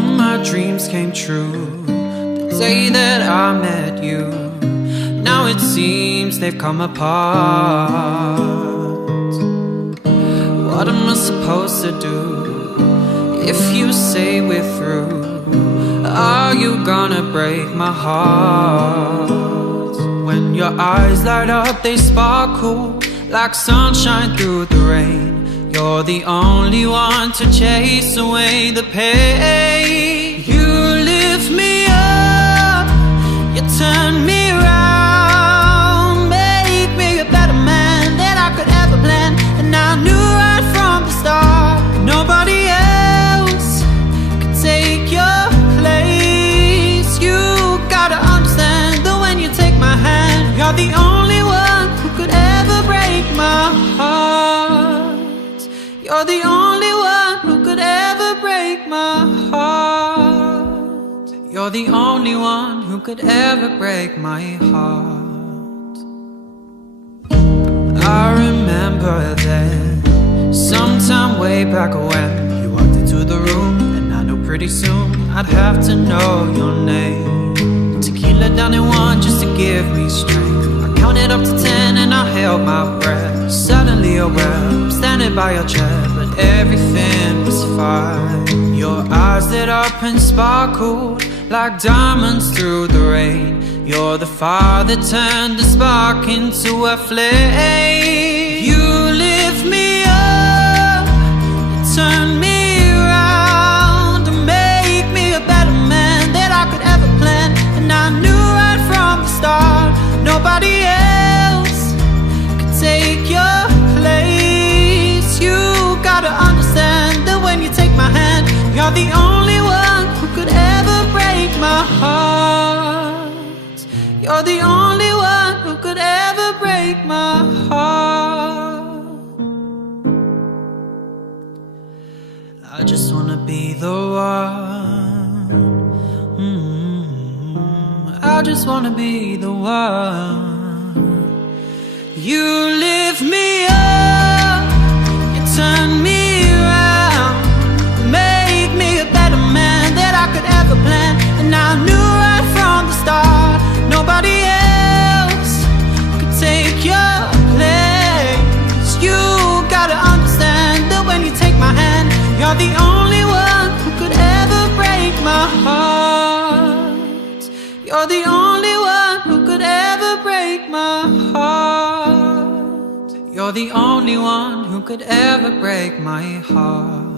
All my dreams came true the day that I met you. Now it seems they've come apart. What am I supposed to do if you say we're through? Are you gonna break my heart? When your eyes light up, they sparkle like sunshine through the rain. You're the only one to chase away the pain. You lift me up, you turn me around, make me a better man than I could ever plan. And I knew right from the start nobody else could take your place. You gotta understand that when you take my hand, you're the only one who could ever break my heart. You're the only one who could ever break my heart. You're the only one who could ever break my heart. I remember then, sometime way back when you walked into the room, and I knew pretty soon I'd have to know your name. Tequila down in one just to give me strength. I counted up to 10 and I held my breath. Suddenly aware, I'm standing by your chair, but everything was fine. Your eyes lit up and sparkled like diamonds through the rain. You're the fire that turned the spark into a flame. You lift me up, you turn me around, to make me a better man than I could ever plan. And I knew right from the start nobody else could take your place. You gotta understand that when you take my hand, you're the only one who could ever break my heart. You're the only one who could ever break my heart. I just wanna be the one. I just wanna be the one. You lift me up, you turn me around, make me a better man than I could ever plan. And I knew right from the start nobody else could take your place. You gotta understand that when you take my hand, you're the only one who could ever break my heart. You're the only one who could ever break my heart. You're the only one who could ever break my heart.